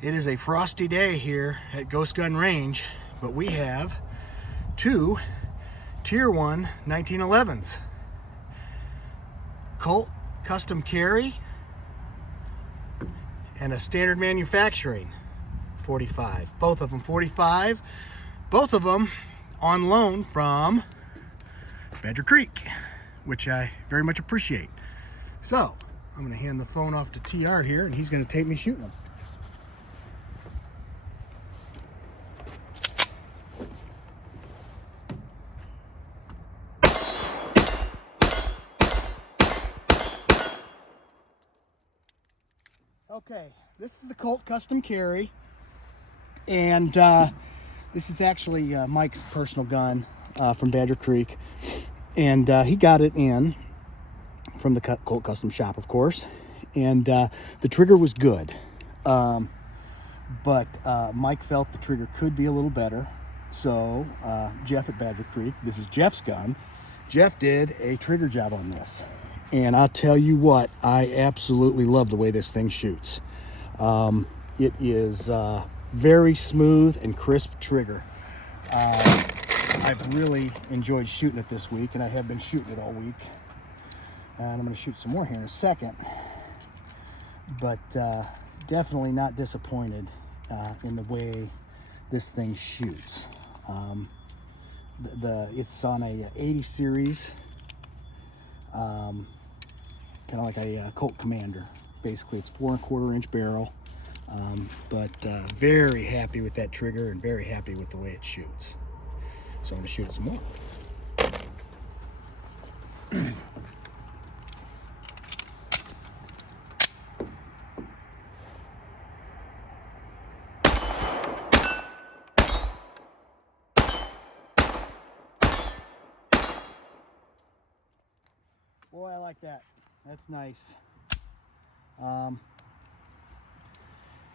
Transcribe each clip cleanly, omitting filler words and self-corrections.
It is a frosty day here at Ghost Gun Range, but we have two Tier 1 1911s. Colt custom carry and a standard manufacturing 45. Both of them 45. Both of them on loan from Badger Creek, which I very much appreciate. So I'm going to hand the phone off to TR here, and he's going to take me shooting them. Okay, this is the Colt custom carry, and this is actually Mike's personal gun from Badger Creek, and he got it in from the Colt custom shop, of course, and the trigger was good, but Mike felt the trigger could be a little better, so Jeff at Badger Creek, this is Jeff's gun, Jeff did a trigger job on this. And I'll tell you what, I absolutely love the way this thing shoots. It is very smooth and crisp trigger. I've really enjoyed shooting it this week, and I have been shooting it all week. And I'm going to shoot some more here in a second. But definitely not disappointed in the way this thing shoots. It's on a 80 series. Kind of like a Colt Commander. Basically, it's 4 1/4 inch barrel, but very happy with that trigger and very happy with the way it shoots. So I'm going to shoot it some more. Boy, I like that. That's nice.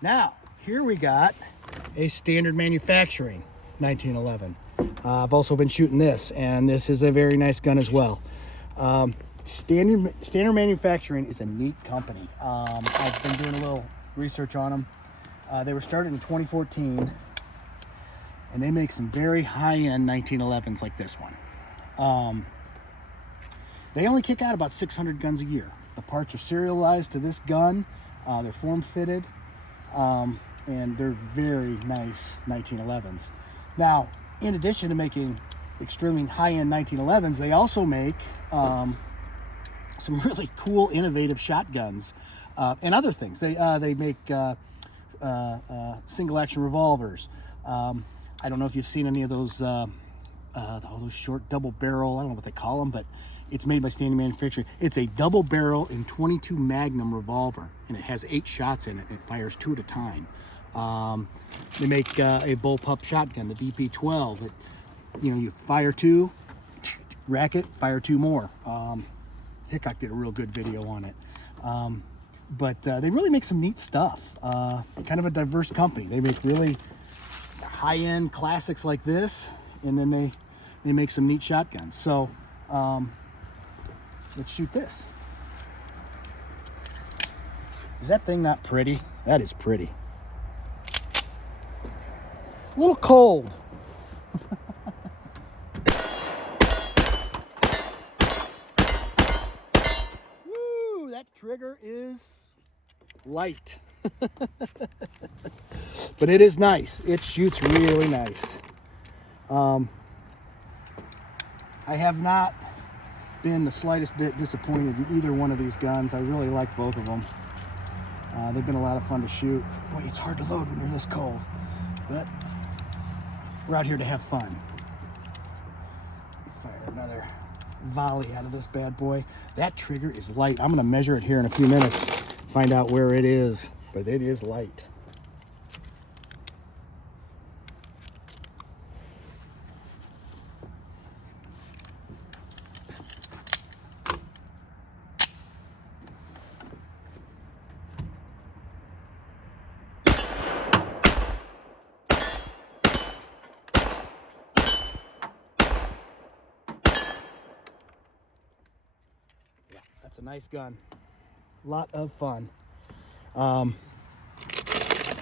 Now, here we got a standard manufacturing 1911. I've also been shooting this, and this is a very nice gun as well. Standard Manufacturing is a neat company. I've been doing a little research on them. They were started in 2014, and they make some very high-end 1911s like this one. They only kick out about 600 guns a year. The parts are serialized to this gun. They're form-fitted, and they're very nice 1911s. Now, in addition to making extremely high-end 1911s, they also make some really cool, innovative shotguns and other things. They make single-action revolvers. I don't know if you've seen any of those short double-barrel. I don't know what they call them, but it's made by Standard Manufacturing. It's a double barrel and 22 Magnum revolver, and it has 8 shots in it, and it fires 2 at a time. They make a bullpup shotgun, the DP-12. You fire 2, rack it, fire 2 more. Hickok did a real good video on it. But they really make some neat stuff. Kind of a diverse company. They make really high-end classics like this, and then they make some neat shotguns. So let's shoot this. Is that thing not pretty? That is pretty. A little cold. Woo, that trigger is light. But it is nice. It shoots really nice. I have not been the slightest bit disappointed in either one of these guns. I really like both of them. They've been a lot of fun to shoot. Boy, it's hard to load when you're this cold, but we're out here to have fun. Fire another volley out of this bad boy. That trigger is light. I'm going to measure it here in a few minutes, find out where it is, but it is light. That's a nice gun. A lot of fun.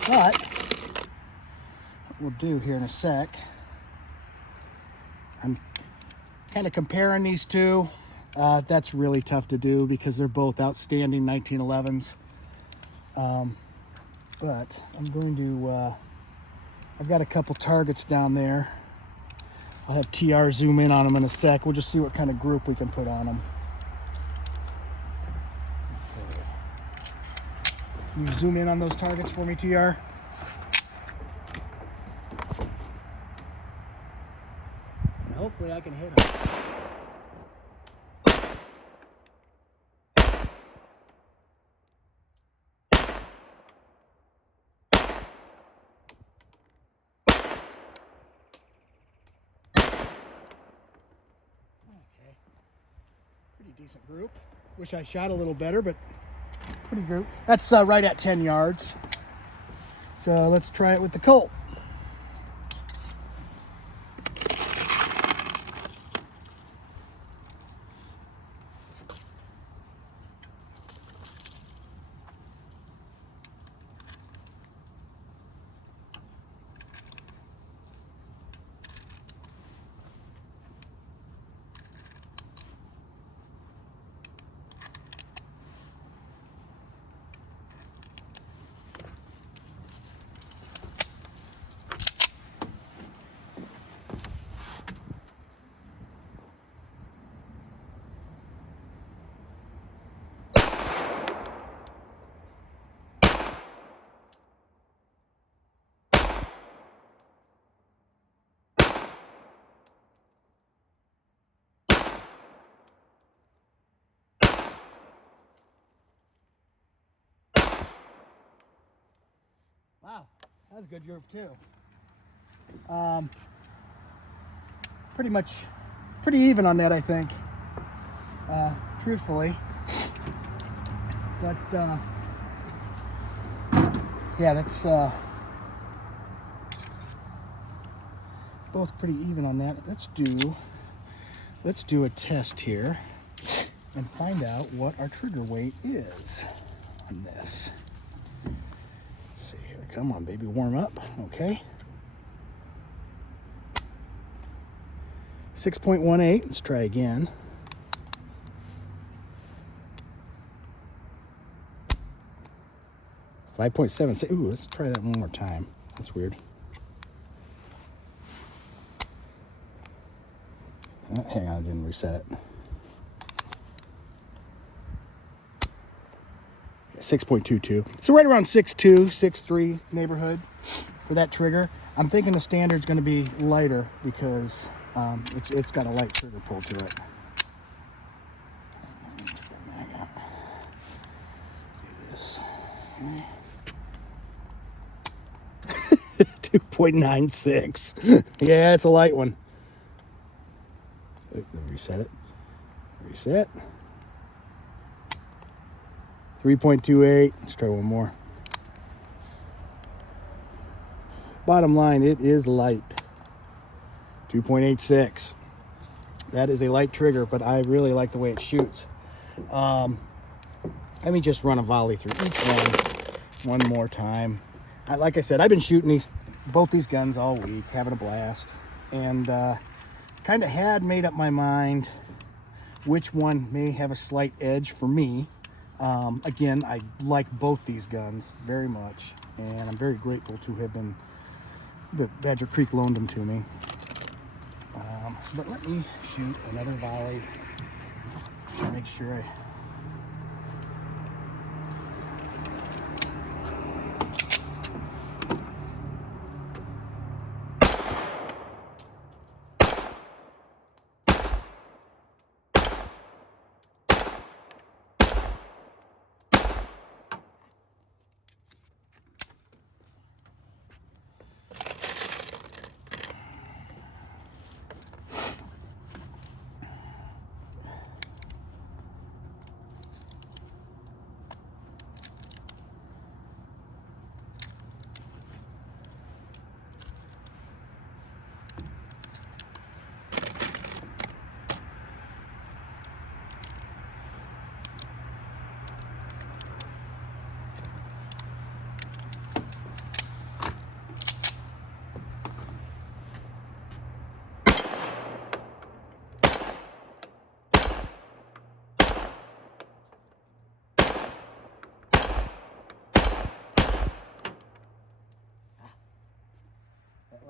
But what we'll do here in a sec, I'm kind of comparing these two. That's really tough to do because they're both outstanding 1911s. But I'm going to, I've got a couple targets down there. I'll have TR zoom in on them in a sec. We'll just see what kind of group we can put on them. Okay. Can you zoom in on those targets for me, TR? And hopefully I can hit them. Decent group. Wish I shot a little better, but pretty group. That's right at 10 yards. So let's try it with the Colt. Wow, that's a good group too. Pretty even on that, I think. Truthfully, but yeah, that's both pretty even on that. Let's do a test here and find out what our trigger weight is on this. Let's see here. Come on, baby, warm up. Okay. 6.18. Let's try again. 5.7. Ooh, let's try that one more time. That's weird. Hang on, I didn't reset it. 6.22. So right around 6.2, 6.3 neighborhood for that trigger. I'm thinking the standard's going to be lighter because it's got a light trigger pull to it. Do this. Okay. 2.96. Yeah, it's a light one. Reset it. Reset. 3.28. Let's try one more. Bottom line, it is light. 2.86. That is a light trigger, but I really like the way it shoots. Let me just run a volley through each one more time. Like I said, I've been shooting both these guns all week, having a blast, and kind of had made up my mind which one may have a slight edge for me. Again, I like both these guns very much, and I'm very grateful to have been, that Badger Creek loaned them to me. But let me shoot another volley to make sure I...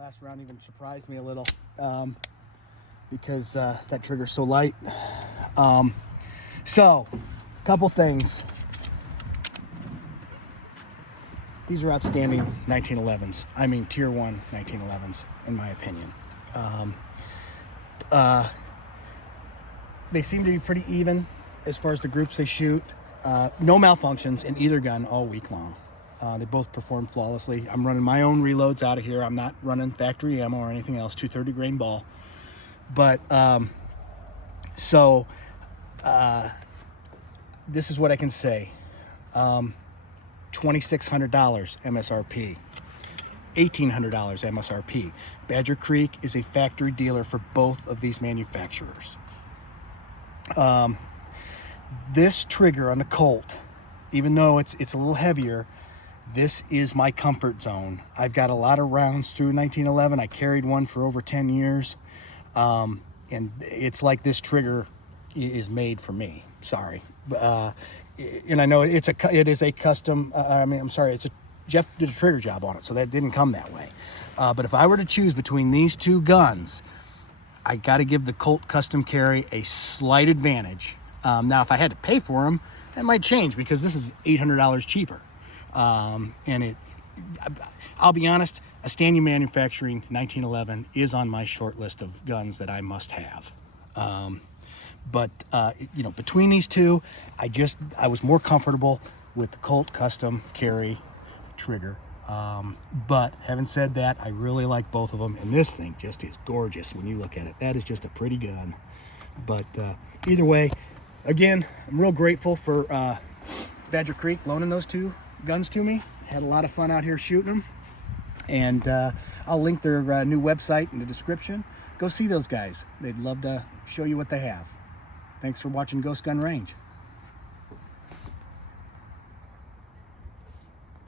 Last round even surprised me a little because that trigger's so light. So, couple things. These are outstanding 1911s. I mean, tier 1 1911s, in my opinion. They seem to be pretty even as far as the groups they shoot. No malfunctions in either gun all week long. They both perform flawlessly. I'm running my own reloads out of here. I'm not running factory ammo or anything else, 230 grain ball. But, this is what I can say. $2,600 MSRP, $1,800 MSRP. Badger Creek is a factory dealer for both of these manufacturers. This trigger on the Colt, even though it's a little heavier, this is my comfort zone. I've got a lot of rounds through 1911. I carried one for over 10 years. And it's like this trigger is made for me. Sorry. And I know it is a custom, Jeff did a trigger job on it, so that didn't come that way. But if I were to choose between these two guns, I got to give the Colt custom carry a slight advantage. Now, if I had to pay for them, that might change because this is $800 cheaper. I'll be honest, a Stanley Manufacturing 1911 is on my short list of guns that I must have. But between these two, I was more comfortable with the Colt custom carry trigger. But having said that, I really like both of them, and this thing just is gorgeous when you look at it. That is just a pretty gun. But either way, again, I'm real grateful for Badger Creek loaning those two guns to me. Had a lot of fun out here shooting them, and I'll link their new website in the description. Go see those guys. They'd love to show you what they have. Thanks for watching Ghost Gun Range.